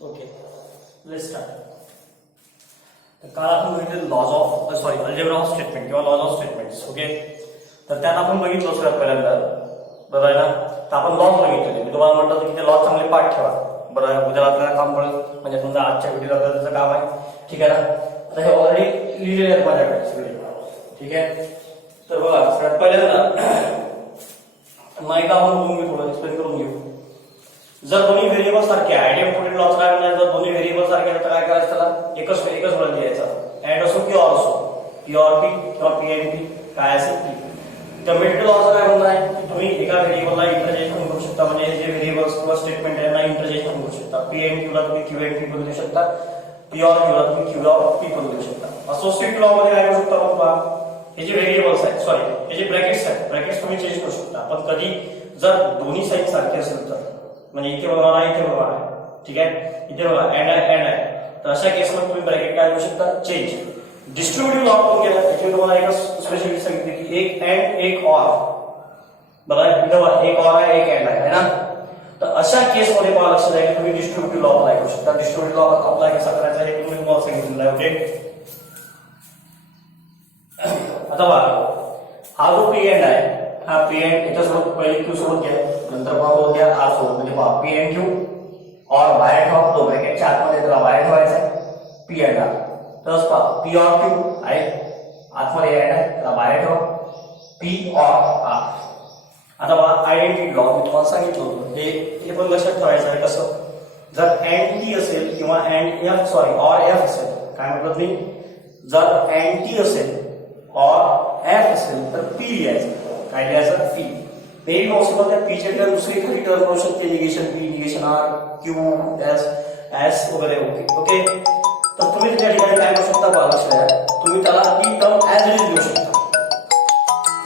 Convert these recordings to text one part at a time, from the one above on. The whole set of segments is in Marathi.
Okay, let's start. काल आपण बघितलं अल्जेब्रा ऑफ स्टेटमेंट किंवा लॉज ऑफ स्टेटमेंट्स. ओके, तर त्यात आपण बघितलं सगळ्यात पहिल्यांदा, बरं आहे ना. तर आपण लॉज बघितले. मी तुम्हाला म्हटलं होतं की ते लॉज चांगले पाठ ठेवा. बरं आहे, उद्या आपल्याला काम पडेल, म्हणजे समजा आजच्या व्हिडिओला त्याचं काम आहे. ठीक आहे ना. तर हे ऑलरेडी लिहिलेले आहेत माझ्याकडे सगळे. ठीक आहे. तर बघा, सगळ्यात पहिल्यांदा माहिती आपण बघून घेऊ, थोडं एक्सप्लेन करून घेऊ. जर दोन्ही व्हेरिएबल सारखे आयडियल कोडेड लॉज काय म्हणायचं, जर दोन्ही व्हेरिएबल सारखे तर काय करायचं, त्याला एकच वेळा लिहायचा. अँड असो की ऑर असो, पी ऑर पी किंवा पी अँड पी काय असेल ती. त्या मेडिकल लॉज काय म्हणणं आहे की तुम्ही एका व्हेरिएबलला इंटरजेक्शन करू शकता, म्हणजे जे व्हेरिएबल्स किंवा स्टेटमेंट आहे ना इंटरजेक्शन करू शकता. पी एंड क्यूला तुम्ही क्यू एंड पी करू देऊ शकता, पी ऑर क्यूला तुम्ही क्यू ऑर पी करू देऊ शकता. असोसिएटिव्ह लॉ मध्ये काय करू शकता बघा, हे जे व्हेरिएबल्स आहेत, सॉरी हे जे ब्रॅकेट्स आहेत, ब्रॅकेट्स तुम्ही चेंज करू शकता. पण कधी जर दोन्ही साईड सारखे असेल तर, म्हणजे इथे बरोबर आहे, इथे बरोबर आहे. ठीक आहे, इथे बघा अँड आहे, तर अशा केसमध्ये तुम्ही ब्रॅकेट काय करू शकता, चेंज. डिस्ट्रीब्युटिव्ह लॉ करून गेला, त्याच्यामध्ये तुम्हाला एकच स्पेशली सांगितले की एक अँड एक ऑर. बघा इथं बघा एक ऑर आहे, एक अँड आहे ना. तर अशा केसमध्ये मला लक्षात आहे की तुम्ही डिस्ट्रीब्युटिव्ह लॉ अप्लाय करू शकता. डिस्ट्रीब्युटिव्ह लॉ अप्लाय कसा करायचा हे तुम्हाला सांगितलेलं आहे. ओके, आता बघा हा जो पी एंड आहे, हा पी एंड याच्यासोबत पहिले क्यू सोबत घ्या, नंतर सोबत घ्या, आर सोबत. म्हणजे पहा पी एंड क्यू और बाहेर ठेवा, तो ब्रॅकेटच्या आतमध्ये त्याला बाहेर ठेवायचा पी एंड आर. तसंच पहा पी ऑर क्यू आहे, आतमध्ये एंड आहे, त्याला बाहेर ठेवा पी ऑर आर. आता बघा आयडेंटिटी लॉ मी तुम्हाला सांगितलं होतं, हे पण लक्षात ठेवायचं आहे. कसं, जर अँड टी असेल किंवा अँड एफ ऑर एफ असेल, काय म्हटलं मी, जर अँड टी असेल और एफ असेल तर पी लिहायचं. काय लिहायचं, पी. व्हेरी पॉसिबल त्या पीच्या ठिकाणी दुसरी एखादी टर्म होऊ शकते, negation P, negation R, Q, S, S वगैरे. ओके ओके, तर तुम्ही त्याच्या ठिकाणी काय करू शकता, लक्ष द्या, तुम्ही त्याला ती टर्म ऍज इट इज घेऊ शकता.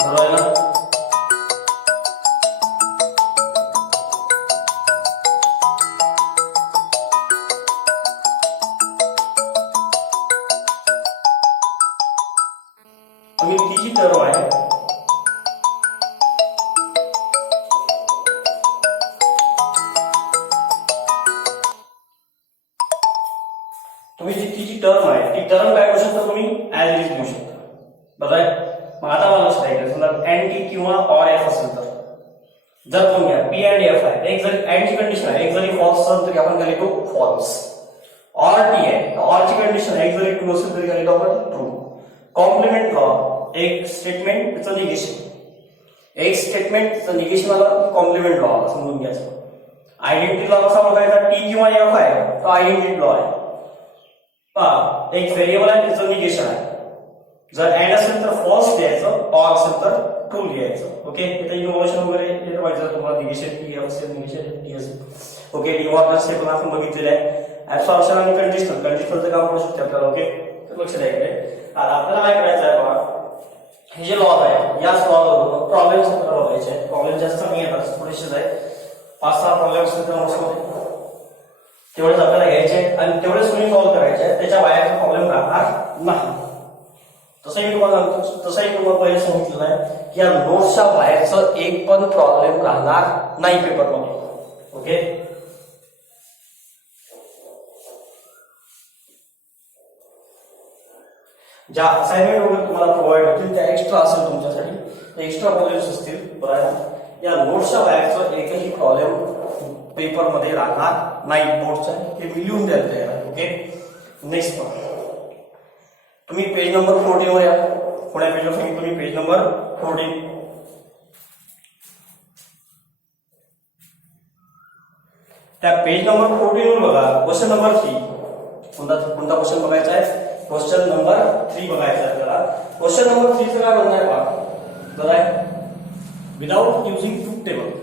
बरोबर आहे ना. तुम्ही ती जी टर्म आहे ती टर्म काय करू शकता, तुम्ही ऍज इट इज घेऊ शकता. बरोबर आहे. मग आता मला लक्षात आहे, समजा अँड टी किंवा ऑर एफ असेल तर, जर तुम्ही घ्या पी अँड एफ आहे, एक जरी अँड ची कंडिशन आहे, एक जरी फॉल्स असेल तरी आपण काय लिहितो, फॉल्स. ऑर टी आहे, ऑर ची कंडिशन आहे, एक जरी ट्रू असेल तरी काय लिहितो आपण, ट्रू. कॉम्प्लिमेंट लॉ, एक स्टेटमेंट त्याचं निगेशन, एक स्टेटमेंट त्याचं निगेशन आलं, कॉम्प्लिमेंट लॉ आला, समजून घ्यायचं. आयडेंटिटी लॉ कसा बघायचा, टी किंवा एफ आहे तो आयडेंटिटी लॉ आहे. पहा एक व्हेरिएबल आहे, त्याचं निगेशन आहे. जर अँड असेल तर फॉल्स लिहायचं, ऑर असेल तर ट्रू लिहायचं. ओके, इथे इनोव्हेशन वगैरे ठेवायचं तुम्हाला, निगेशन टी एफ असेल, निगेशन टी असेल. ओके, इन्व्हर्टन्स हे पण आपण बघितलेलं आहे. ऍब्सॉर्प्शन आणि कंडिशनलचं काम करू शकते आपल्याला. ओके, तर लक्ष द्यायचं. आता आपल्याला काय करायचं आहे बघा, हे जे लॉज आहे या लॉज प्रॉब्लेम्स आपल्याला बघायचे. प्रॉब्लेम जास्त नाही येतात, थोडेसेच आहे, 5-6 प्रॉब्लेम्स नोट्समध्ये. तेवढेच आपल्याला घ्यायचे आणि तेवढेच तुम्ही सॉल्व्ह करायचे. त्याच्या बाहेरचा प्रॉब्लेम राहणार नाही. तसंही तुम्हाला पहिले सांगितलेलं आहे की या नोट्सच्या बाहेरचं एक पण प्रॉब्लेम राहणार नाही पेपरमध्ये. ओके, ज्या असाइनमेंट वगैरे तुम्हाला प्रोव्हाइड होतील त्या एक्स्ट्रा असेल तुमच्यासाठी, एक्स्ट्रा प्रॉब्लेम्स असतील. बरोबर, या नोट्सच्या बाहेरचं एकही प्रॉब्लेम पेपरमध्ये राहणार नाही. नोट्सचं हे मी लिहून द्यायला तयार आहे. ओके, नेक्स्ट तुम्ही पेज नंबर 14 वर या. पुढे पेजवर सांगितलं तुम्ही पेज नंबर 14. त्या पेज नंबर 14 वर बघा, क्वेश्चन नंबर 3. कोणता क्वेश्चन बघायचा आहे, क्वेश्चन नंबर 3 बघायचा आहे आपल्याला. क्वेश्चन नंबर 3 चं काय म्हणणार आहे बघा, बरं आहे, विदाउट युजिंग ट्रूथ टेबल.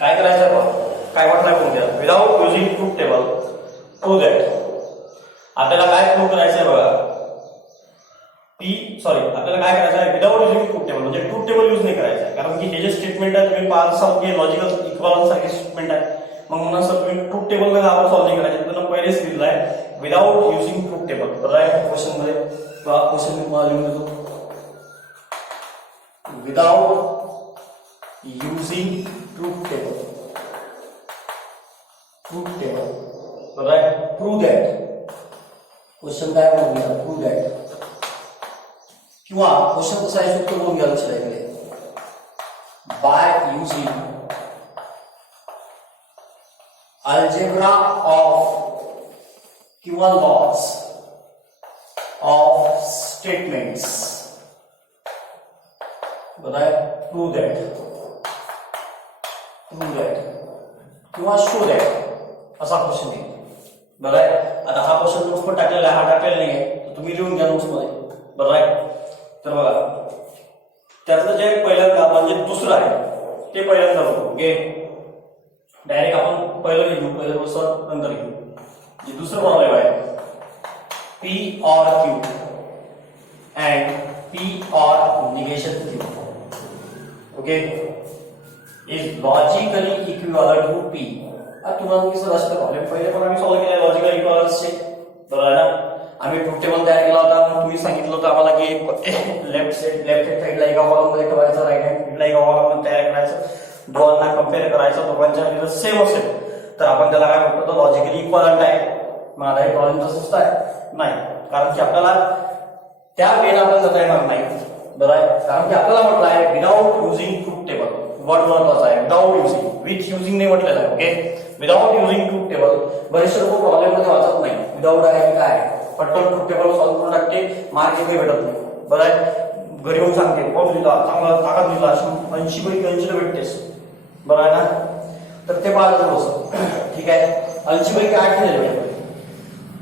काय करायचं बघा, काय म्हटलंय कोणत्या, without using truth table to that. आपल्याला काय प्रूव्ह करायचंय बघा, आपल्याला काय करायचं आहे विदाउट युजिंग ट्रूथ टेबल, म्हणजे ट्रूथ टेबल यूज नाही करायचं आहे, कारण की हे जे स्टेटमेंट आहे तुम्ही पाच सारखे लॉजिकल इक्वलन्स सारखे स्टेटमेंट आहे, मग म्हणून सर तुम्ही ट्रूथ टेबल मध्ये आपण सॉल्व्ह नाही करायचे, तर पहिलेच लिहिलं आहे विदाउट युजिंग ट्रूथ टेबल. बरोबर आहे क्वेश्चन मध्ये, क्वेश्चन मी तुम्हाला लिहून देतो without using truth table. Truth table बरोबर आहे. प्रूव्ह दॅट क्वेश्चन काय म्हणूया, प्रूव्ह दॅट, किंवा क्वेश्चन कसा आहे तो बघून घ्या लक्षात आहे, बाय युजिंग अल्जेब्रा ऑफ किंवा लॉज ऑफ स्टेटमेंट्स. बरोबर आहे. प्रूव्ह दॅट, प्रूव्ह दॅट किंवा शो दॅट असा क्वेश्चन आहे. बरोबर आहे. आता हा क्वेश्चन नोट्स पण टाकलेला आहे, हा टाकलेला नाही आहे, तर तुम्ही लिहून घ्या नोट्स मध्ये. बरोबर आहे. तर बघा त्यातलं जे पहिल्यांदा म्हणजे दुसरं आहे ते पहिल्यांदा बघू. ओके, डायरेक्ट आपण पहिलं घेऊ, पहिलं गोष्ट नंतर घेऊ. जे दुसरं प्रॉब्लेम आहे P or Q and P or negation Q. Okay, is logically equivalent to P. आता तुम्हाला मी सर असं प्रॉब्लेम पहिले पण आम्ही सॉल्व्ह केला लॉजिकल इक्विव्हॅलन्सचे. बरोबर आहे ना. आम्ही ट्रूथ टेबल तयार केला होता, तुम्ही सांगितलं होतं आम्हाला की लेफ्ट साईडला एका कॉलम मध्ये ठेवायचं, राईट हँड साईडला एका कॉलम मध्ये तयार करायचं, दोघांना कम्पेअर करायचं, दोघांच्या रिझल्ट सेम असेल तर आपण त्याला काय म्हणतो, लॉजिकली इक्विव्हॅलेंट आहे. मग आता हे प्रॉब्लेम तसंच आहे नाही, कारण की आपल्याला त्या वेळेला आपण जाता येणार नाही. बरोबर आहे. कारण की आपल्याला म्हटलं आहे without using truth table. Word महत्वाचा आहे, विदाउट युजिंग, विथ युजिंग नाही म्हटलेलं आहे. Okay, without using truth table. बरेचसे लोक प्रॉब्लेम मध्ये वाचत नाही, विदाउट आहे काय पटकन ट्रूथ टेबल सॉल्व्ह करून टाकते, मार्क इथे भेटत नाही. बरं आहे. घरी येऊन सांगते कोण लिहिला चांगला ताकद लिहिला 80 पैकी 80 भेटतेस. बरं आहे ना. तर ते पाहायचं थोडंसं. ठीक आहे, 80 पैकी 8 लिहिले.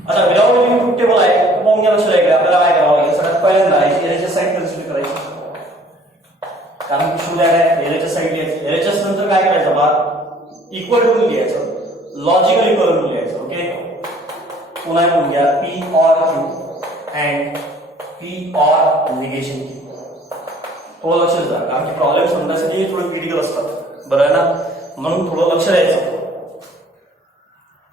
आता विदाउट युजिंग ट्रूथ टेबल आहे, मग घ्या लक्षात आहे आपल्याला काय करावं लागेल. सगळ्यात पहिल्यांदा एलएचएस साईड कन्सिडर करायची, कारण की शोध आहे एलएचएस साईड घ्यायची. एलएचएस नंतर काय करायचं बा, इक्वल टू घ्यायचं, लॉजिकल इक्वल टू घ्यायचं. ओके, पुन्हा म्हणून घ्या P or Q and P or negation Q. थोडं लक्ष द्या, कारण की प्रॉब्लेम समजण्यासाठी थोडे क्रिटिकल असतात. बरं आहे ना, म्हणून थोडं लक्ष द्यायचं.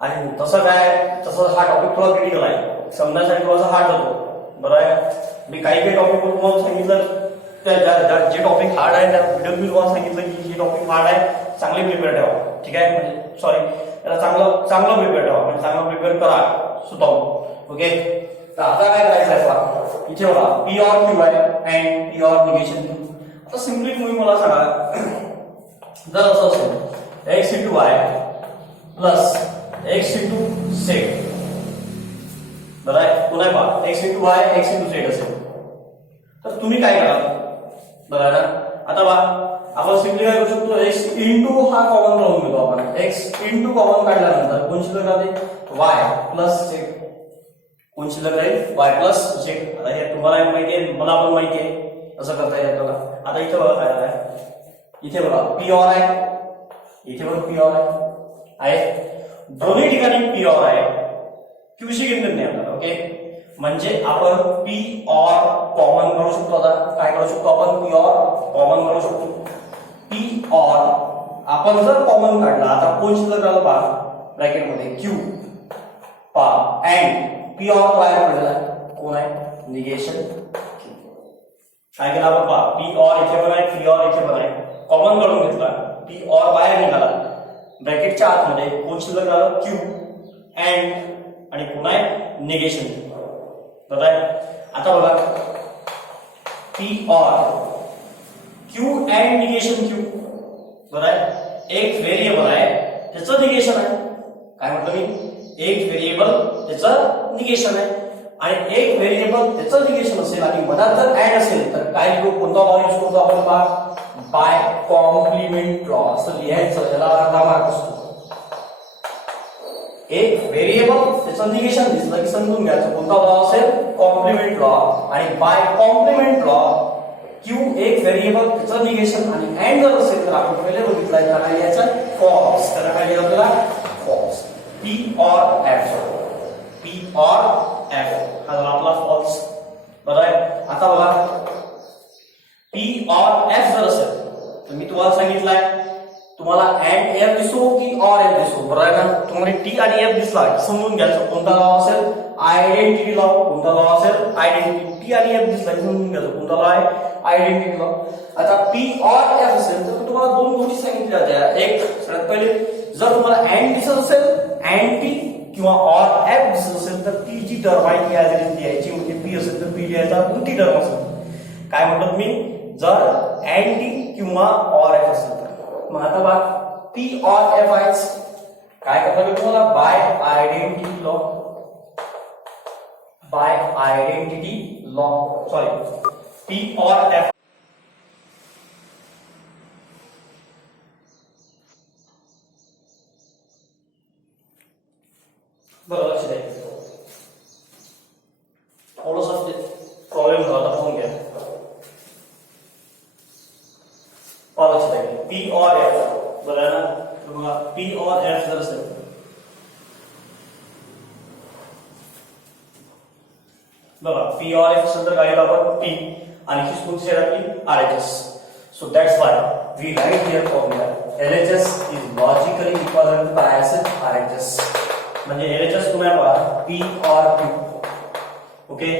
आणि तसं हा टॉपिक थोडा क्रिटिकल आहे, समजण्यासाठी थोडासा हार्ड होतो. बरं आहे. मी काही टॉपिक तुम्हाला सांगितलं, जे टॉपिक हार्ड आहे त्या व्हिडिओत मी तुम्हाला सांगितलं की हे टॉपिक हार्ड आहे, चांगले प्रिपेअर ठेवा. ठीक आहे, म्हणजे सॉरी त्याला चांगलं प्रिपेअर ठेवा, म्हणजे चांगलं प्रिपेअर करा स्वतःहून. ओके, तर आता काय करायचं आहे बघा, इथे बघा पी ऑर क्यू आहे and P or negation Q. आता सिम्पली तुम्ही मला सांगा, जर असं असेल x into Y plus x into Z. बरं आहे. पुन्हा पहा x into Y x into Z असेल तर तुम्ही काय कराल. बरं आहे ना. आता पहा आपण सिम्पली काय करू शकतो, एक्स इंटू हा कॉमन राहून घेतो आपण. एक्स इंटू कॉमन काढल्यानंतर कोण शिल्लक राहते, वाय प्लस झेड. कोण शिल्लक राहील, वाय प्लस झेड. आता हे तुम्हाला माहिती आहे, मला पण माहिती आहे, असं करता येईल आपल्याला. आता इथे बघा काय आहे, इथे बघा पी ऑर आहे, इथे बघा पी ऑर आहे. दोन्ही ठिकाणी पी ऑर आहे, क्यूशी किंमत नाही आपल्याला. ओके, म्हणजे आपण पी ऑर कॉमन करू शकतो. आता काय करू शकतो आपण, पी ऑर कॉमन करू शकतो. पी ऑर आपण जर कॉमन काढला, आता कोण शिल्लक राहिलं पहा ब्रॅकेट मध्ये क्यू पहा, अँड पी ऑर बाहेर पडलेला आहे, कोण आहे, निगेशन क्यू. काय केलं आपण पहा, पी ऑर इथे पण आहे, पी ऑर इथे पण आहे, कॉमन काढून घेतला, पी ऑर बाहेर निघाला, ब्रॅकेटच्या आतमध्ये कोण शिल्लक राहिलं, क्यू अँड आणि पुन्हा निगेशन क्यू. बरोबर आहे. आता बघा P or Q and negation Q. बरोबर आहे. एक व्हेरिएबल आहे त्याचं निगेशन आहे. काय म्हटलं मी, एक व्हेरिएबल त्याचं निगेशन आहे, आणि एक व्हेरिएबल त्याचं निगेशन असेल आणि मधात जर ऍड असेल तर काय कोणता लॉ यूज करतो आपण पहा, बाय कॉम्प्लिमेंट लॉ असं लिहायचं, याला अर्धा मार्क असतो. एक व्हेरिएबल त्याचं निगेशन दिसलं की समजून घ्यायचं कोणता लॉ असेल, कॉम्प्लिमेंट लॉ. आणि बाय कॉम्प्लिमेंट लॉ क्यू एक व्हेरिएबल त्याचं निगेशन आणि अँड जर असेल तर आपण पहिले बघितलं त्याला काय लिहायचं, फॉल्स. त्याला काय लिहायचं आपल्याला, false. P or F, P or F हा झाला आपला फॉल्स. बरोबर आहे. आता बघा P और F जर असेल तर मी तुम्हाला सांगितलंय तुम्हाला अँड F दिसो की और F दिसो, बरोबर आहे ना. तुम्हाला T आणि F दिसला समजून घ्यायचं कोणता लॉ असेल, आयडेंटिटी लॉ. कोणता लॉ असेल, आयडेंटिटी. T आणि F दिसला समजून घ्यायचं कोणता लॉ आहे, आयडेंटिटी लॉ. आता P और F असेल तर तुम्हाला दोन गोष्टी सांगितल्या होत्या. एक सगळ्यात पहिले जर तुम्हाला अँड दिसत असेल, अँड T किंवा और F दिसत असेल तर ती जी टर्म आहे ती ऍज इट इज लिहायची. म्हणजे P असेल तर P लिहायचा, कोणती टर्म असेल काय म्हणतात मी, जर अँड T किंवा और F असेल तर. मग आता बघा P और F आहेच, काय करता तुम्हाला by identity law. By identity law sorry P और F बरोबर. लक्ष द्या थोडंसं प्रॉब्लेम झाला होऊन घ्या. लक्ष द्या P और F बरोबर आहे ना. बघा P और F जर असेल बघा P और F असेल तर काय आपण P आणि ही कोणती साईड आपली RHS. So that's why we write here formula LHS is logically equal to काय असेल RHS. म्हणजे LHS तुम्ही बघा P और Q ओके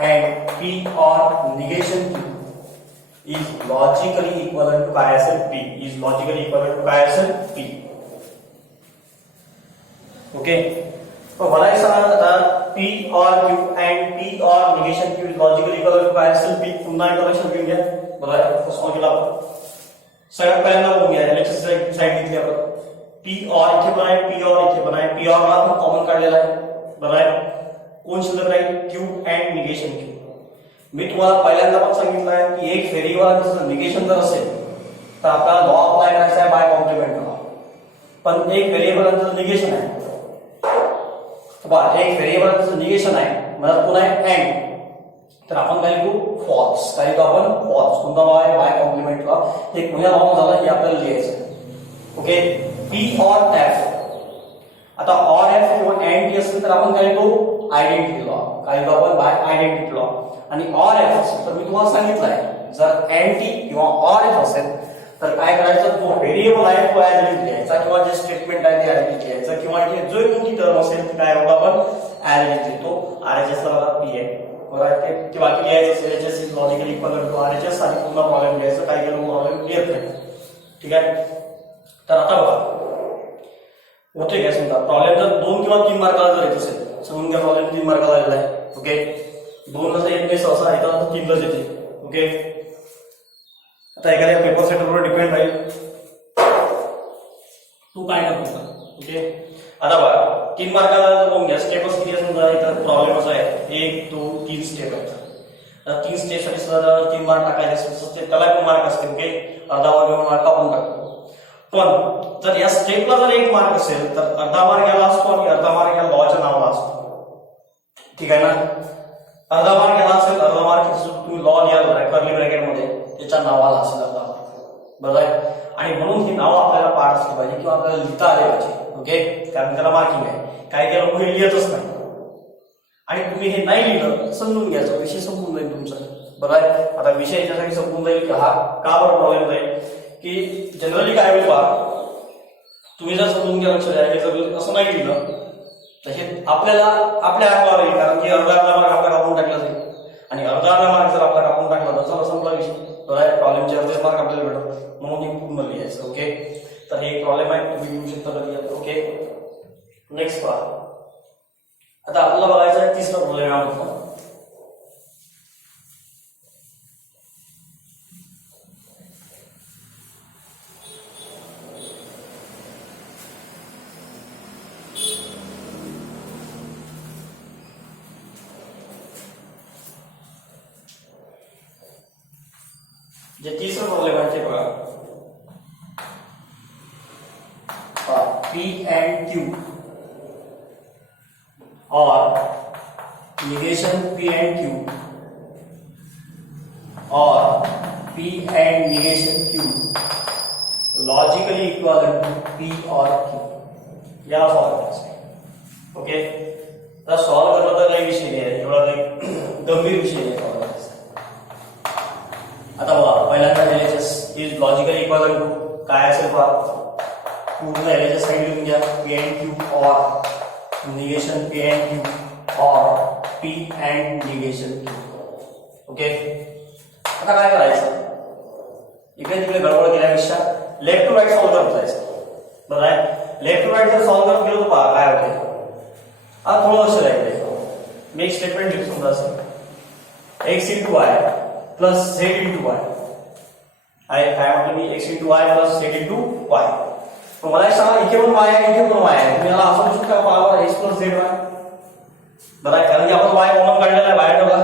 एंड P और negation Q is logically equivalent to काय असेल P is logically equivalent to काय असेल P. ओके तो मला एक सांगा आता P और Q and P और negation Q is logically equivalent to काय असेल P. पुन्हा एकदा लक्षात घेऊन घ्या. बघा कसं केलं आपण सगळ्यात पहिल्यांदा बघून घ्या LHS साइड घेतली आपण. P और इथे पण आहे, P और इथे पण आहे. P और ला आपण कॉमन काढलेला आहे, बरोबर आहे. कोण शिल्लक राहील Q and negation Q. मी तुम्हाला पहिल्यांदा पण सांगितलं आहे की एक व्हेरिएबल निगेशन जर असेल तर आपल्याला लॉ अप्लाय करायचा आहे बाय कॉम्प्लिमेंट लॉ. पण एक व्हेरिएबल निगेशन आहे, एक व्हेरिएबल निगेशन आहे म्हणजे पुन्हा आहे अँड, तर आपण काय लिहू फॉल्स. काय लिहू आपण फॉल्स. कोणता लॉ आहे, बाय कॉम्प्लिमेंट लॉ. हे कोणत्या लॉ झालं हे आपल्याला लिहायचं. ओके P और F. आता और F किंवा अँड T असेल तर आपण काय लिहू आयडेंटिटी लॉ. काय लिहू आपण बाय आयडेंटिटी लॉ. आणि और F असेल तर मी तुम्हाला सांगितलंय जर अँड T किंवा और F असेल तर काय करायचं, जो व्हेरिएबल आहे तो ऍज इट इज लिहायचा किंवा जे स्टेटमेंट आहे ते ऍज इट इज लिहायचं किंवा इथे जो कोणती टर्म असेल ती काय होतं आपण ऍज इट इज लिहितो. RHS ला बघा P आहे, बरोबर. ते बाकी लिहायचं असेल LHS is logically equal to RHS आणि पुन्हा प्रॉब्लेम लिहायचं. काय केलं प्रॉब्लेम क्लिअर नाही, ठीक आहे. तर आता बघा होते काय समजा प्रॉब्लेम जर 2 किंवा 3 मार्काला जर येत असेल, समजून घ्या प्रॉब्लेम 3 मार्काला आलेला आहे. ओके 2 ला येत नाही सहसा येतात 3 लाच येते. ओके आता एखाद्या पेपर सेटरवर डिपेंड राहील तू काय करतो. ओके आता बघा 3 मार्काला जर बघून घ्या स्टेप्स किती समजा इथं प्रॉब्लेम असा आहे 1 2 3 स्टेप आहेत. तर 3 स्टेप साठी सुद्धा 3 मार्क टाकायचे असेल त्याला पण मार्क असतील. ओके अर्धा मार्क कापून टाकतो. पण जर या स्टेपला जर 1 मार्क असेल तर अर्धा मार्क याला असतो आणि अर्धा मार्क या लॉच्या नावाला असतो, ठीक आहे ना. अर्धा मार्क याला असेल, अर्धा मार्क तुम्ही लॉ लिहाल कर्ली ब्रॅकेट मध्ये त्याच्या नावाला असेल अर्धा मार्क, बरोबर आहे. आणि म्हणून ही नाव आपल्याला पाठ असली पाहिजे किंवा आपल्याला लिहिता आले पाहिजे. ओके कारण त्याला मार्किंग आहे. काही लोक हे लिहितच नाही आणि तुम्ही हे नाही लिहिलं समजून घ्यायचं विषय संपून जाईल तुमचा, बरोबर आहे. आता विषय याच्यासाठी संपून जाईल की हा का बरं प्रॉब्लेम जाईल की जनरली काय होईल पहा तुम्ही जर समजून घ्या लक्ष द्या जर असं नाही लिहिलं तर हे आपल्याला आपल्या अंगावर येईल. कारण की अर्धा मार्क आपला कापून टाकला जाईल आणि अर्धा मार्क जर आपला कापून टाकला तर चला संपला विषय, बरोबर आहे. प्रॉब्लेमचे अर्धेच मार्क आपल्याला भेटतात म्हणून हे पूर्ण लिहायचं. ओके तर हे एक प्रॉब्लेम आहे तुम्ही लिहू शकता कधी. ओके नेक्स्ट पहा आता आपल्याला बघायचं आहे तिसरा प्रॉब्लेम आहे. जे तिसरा प्रॉब्लेम आहे ते बघा P and Q और negation P and Q और P and negation Q logically equivalent to P और Q याला सॉल्व करायचं. ओके तर सॉल्व करण्याचा काही विषय नाही आहे, एवढा काही गंभीर विषय नाही सॉल्व करायचा. इज लॉजिकली इक्वल टू काय असेल पहा पूर्ण याच्या साईड लिहून घ्या P and Q or negation P and Q or P and negation Q. Okay, आता काय करायचं, इकडे तिकडे गडबड केल्यापेक्षा लेफ्ट टू राईट सॉल्व्ह करत जायचं. बरं आहे, लेफ्ट टू राईट जर सॉल्व्ह करत गेलो तर पहा काय होते. आता थोडं लक्ष द्यायचं. मी एक स्टेटमेंट लिहितो समजा असं X into Y plus Z into Y आहे. काय म्हटलं मी, X into Y plus Z into Y. मला एक सांगा, इथे पण वाय आहे इथे पण वाय आहे, तुम्ही याला असं म्हणू शकता power x plus Z Y. बरं आहे, कारण की आपण वाय कॉमन काढलेला आहे, बाहेर ठेवला,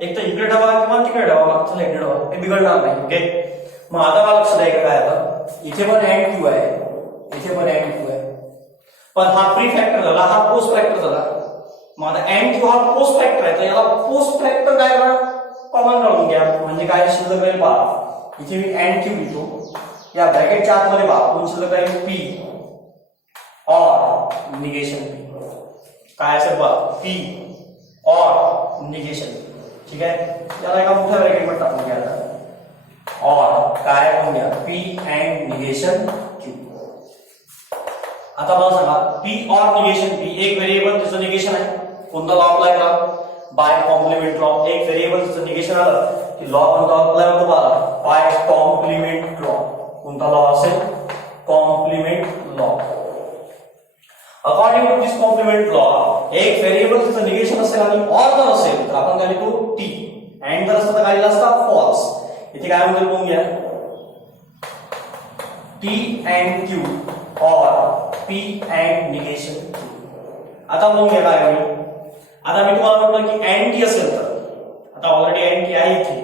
एक तर इकडे ठेवा किंवा तिकडे ठेवा, चला इकडे ठेवा, हे बिघडणार नाही. ओके, मग आता मला लक्ष द्यायचं काय, आता इथे पण अँड क्यू आहे इथे पण अँड क्यू आहे, पण हा प्री फॅक्टर झाला हा पोस्ट फॅक्टर झाला. मग आता अँड क्यू हा पोस्ट फॅक्टर आहे, तर याला पोस्ट फॅक्टर काय करा, कॉमन काढून घ्या. म्हणजे काय शिल्लक राहील पहा, इथे मी अँड क्यू लिहितो, या ब्रॅकेटच्या आतमध्ये पहा कोण शिल्लक राहील पी ऑर निगेशन पी. काय असेल पहा पी ऑर निगेशन. ठीक आहे, याला एका मोठ्या ब्रॅकेटमध्ये टाकून घ्या आता ऑर काय करून घ्या पी अँड निगेशन क्यू. आता मला सांगा पी ऑर निगेशन पी, एक व्हेरिएबल त्याचं निगेशन आहे, कोणता लॉ अप्लाय करा, बाय कॉम्प्लिमेंट लॉ. एक व्हेरिएबल त्याचं निगेशन आलं की लॉ कोणता अप्लाय होतो बघा, बाय कॉम्प्लिमेंट लॉ. कोणता लॉ असेल, complement law. According to this complement law एक व्हेरिएबल त्याचं निगेशन असेल आणि ऑर जर असेल तर आपण काय लिहितो टी, अँड जर असतं तर काय लिहिलं असतं फॉल्स. इथे काय म्हणतो बघून घ्या, T and Q or P and negation Q. आता बघून घ्या काय होईल. आता मी तुम्हाला म्हटलं की अँड टी असेल तर, आता ऑलरेडी अँड टी आहे इथे,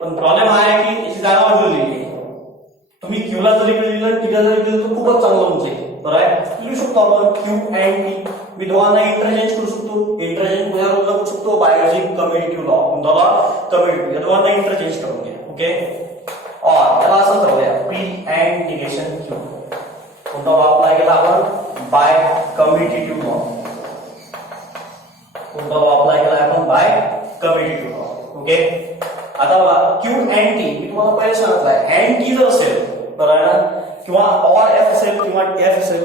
पण प्रॉब्लेम हा आहे की याची जागा बदललेली आहे. तुम्ही क्यूला जरी लिहिलं टीला जरी लिहिलं तर खूपच चांगलं म्हणजे बरं आहे, लिहू शकतो आपण क्यू अँड टी. मी दोघांना इंटरचेंज करू शकतो, इंटरचेंज कोणत्या रूलला करू शकतो, बायोलॉजिक कम्युटेटिव्ह लॉ. कोणता लॉ, कम्युटेटिव्ह. या दोघांना इंटरचेंज करून घ्या. ओके, और याला असं ठरवूया पी अँड निगेशन क्यू. कोणता लॉ अप्लाय केला आपण, बाय कम्युटेटिव्ह लॉ. कोणता लॉ अप्लाय केला आपण, बाय कम्युटेटिव्ह लॉ. ओके, आता बघा क्यू अँड टी मी तुम्हाला पहिले सांगितलंय, अँड टी जर असेल बरं आहे ना, किंवा ऑर एफ असेल किंवा एफ असेल